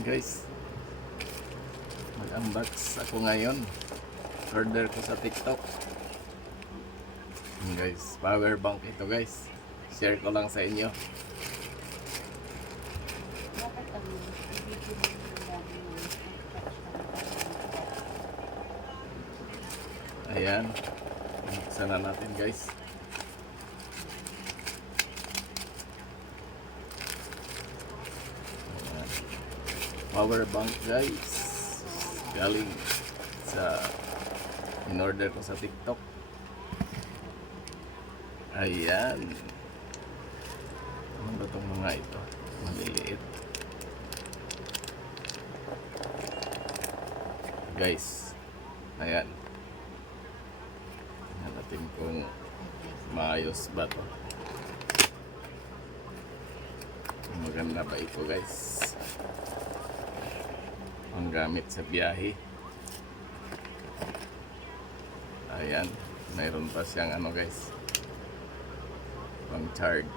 Ayan guys, mag-unbox ako ngayon. Order ko sa TikTok. Ayan guys, power bank ito guys. Share ko lang sa inyo. Ayan, buksan na natin guys. Power bank guys, galing sa in-order ko sa TikTok. Ayan, ano ba itong mga ito? Maliliit guys. Ayan, tingnan natin kung maayos ba ito. Maganda ba ito guys? Ang gamit sa biyahe. Ayan, mayroon pa siyang ano guys, pang charge.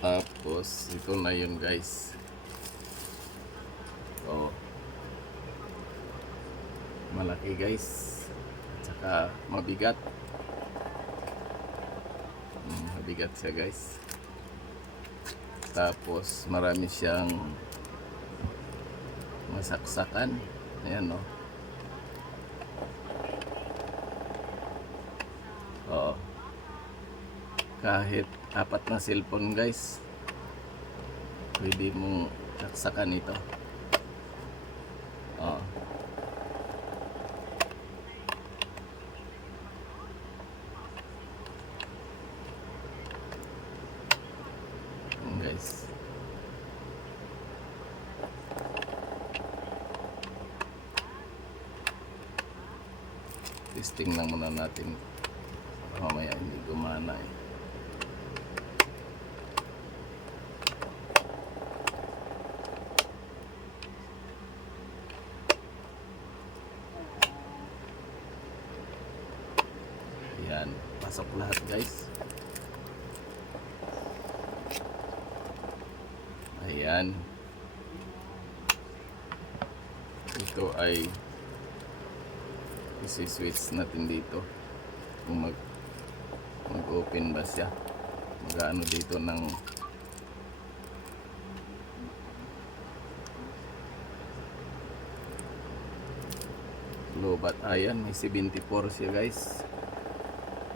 Tapos ito na yun guys. So malaki guys, at saka mabigat. Mabigat siya guys. Tapos marami siyang masaksakan. Ayan o. Oo. Kahit 4 na cellphone guys, pwede mong saksakan ito. Oo. Guys, testing lang muna natin, mamaya hindi gumana eh. Ayan, pasok lahat guys. Ayan, ito ay isi-switch natin dito kung mag-open ba siya, mag-ano dito ng lobat. Ayan, may 74 siya guys,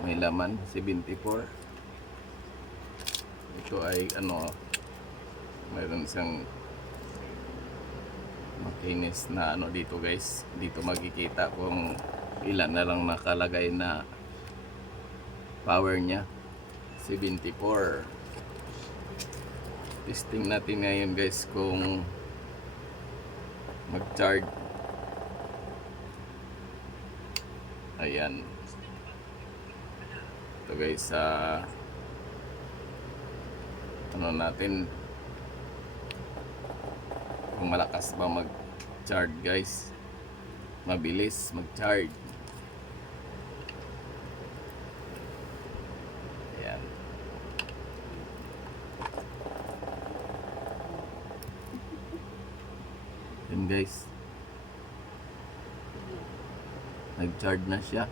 may laman 74. Ito ay ano, mayroon siyang makinis na ano dito guys. Dito makikita kung ilan na lang nakalagay na power niya, 74. Testing natin ngayon guys kung mag-charge. Ayan, ito guys, sa ano natin, kung malakas ba mag-charge guys, mabilis mag-charge. Ayan, yun guys, nag-charge na siya.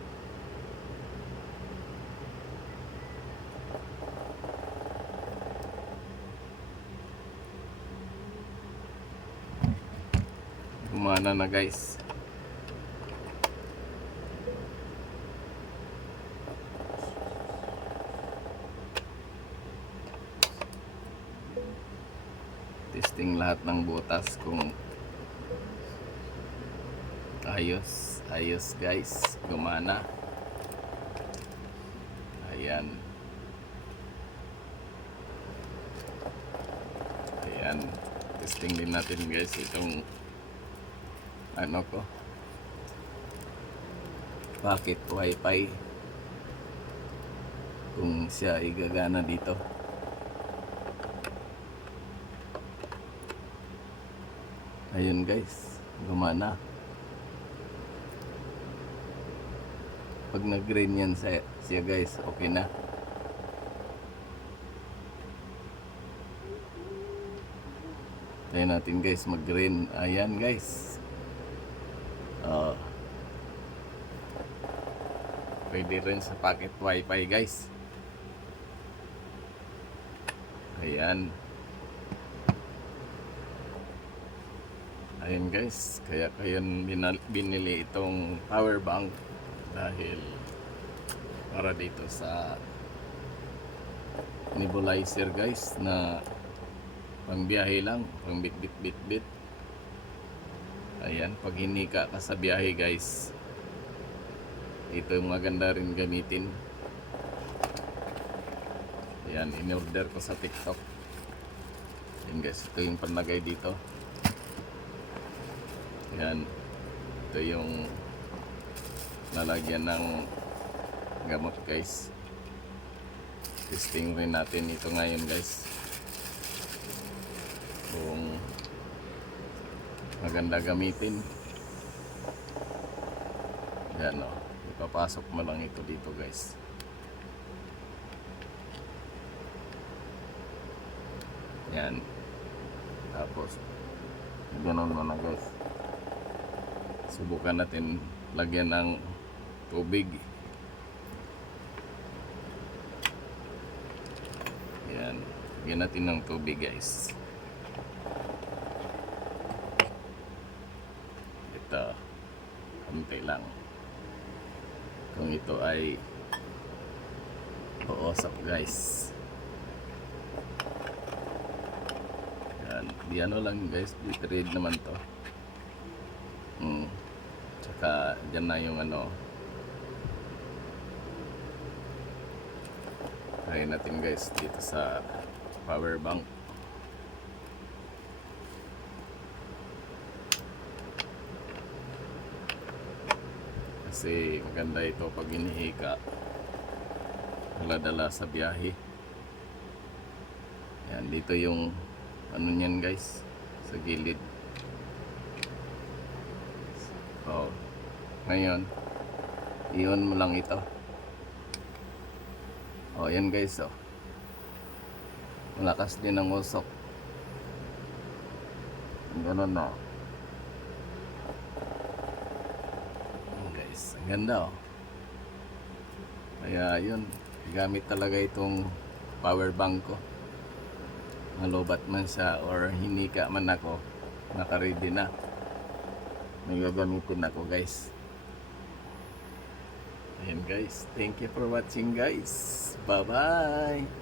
Gumana na guys. Testing lahat ng butas kung ayos guys, gumana. Ayan, ayan, testing din natin guys itong ano ko, pocket wifi, kung siya igagana dito. Ayun guys, gumana. Pag nag-green yan siya guys, okay na. Try natin guys mag green. Ayan guys. Oh, pwede rin sa pocket wifi guys. Ayan. Ayan guys, kaya binili itong power bank dahil para dito sa nebulizer guys na pangbiyahe lang, pang bit. Ayan, pag hinika ka sa biyahe guys, ito yung maganda rin gamitin. Ayan, in-order ko sa TikTok. Ayan guys, ito yung panlagay dito. Ayan, ito yung lalagyan ng gamot guys. Testing rin natin ito ngayon guys, kung maganda gamitin. Yan o, ipapasok mo lang ito dito guys. Yan, tapos ganun mo na guys. Subukan natin lagyan ng tubig. Yan, lagyan natin ng tubig guys. Ito, konti lang. Kung ito ay uusap guys. Yan, di ano lang guys, di trade naman to. Tsaka dyan na yung ano. Try natin guys dito sa power bank. Kasi maganda ito pag inihika, dala-dala sa biyahe. Yan, dito yung ano niyan guys, sa gilid. Oh, ngayon iyon mo lang ito. Oh, yan guys, oh, malakas din ang usok. Ganun na. Guys, ang ganda oh. Kaya yun, gamit talaga itong power bank ko. Malobat man siya or hinika man ako, naka-ready na. May gagamitin ako guys. Ayan guys, thank you for watching guys. Bye bye.